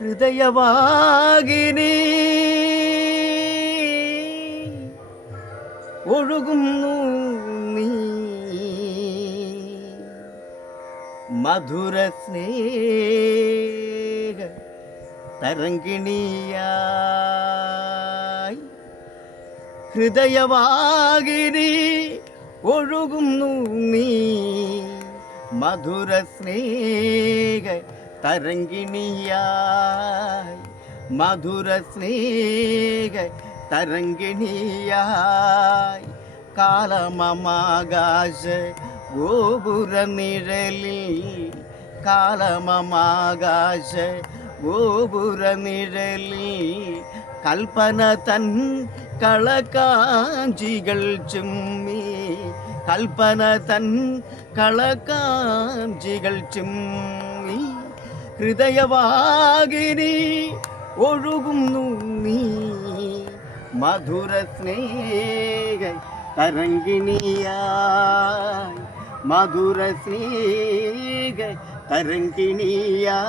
ഹൃദയവാകിനി ഒഴുകുന്നു നീ. മധുര സ്നേഹ തരങ്കിണിയായി ഹൃദയവാഗിനി ഒഴുകുന്നു നീ. മധുര സ്നേഹ തരങ്കിണിയായി മധുര സ്നേഹ തരങ്കിണിയായി കാലമമാകാശ ഗോപുര നിഴലിൽ. കാലമമാകാശ ഗോപുര നിഴലിൽ. കൽപ്പന തൻ കളക്കാഞ്ചികൾ ചുമ്മി. കൽപ്പന തൻ കളക്കാഞ്ചികൾ ചുമ്മി. ഹൃദയവാകിനി ഒഴുകുന്നു നീ മധുര സ്നേഹ തരങ്കിണിയായി മധുര സ്നേഹ തരങ്കിണിയായി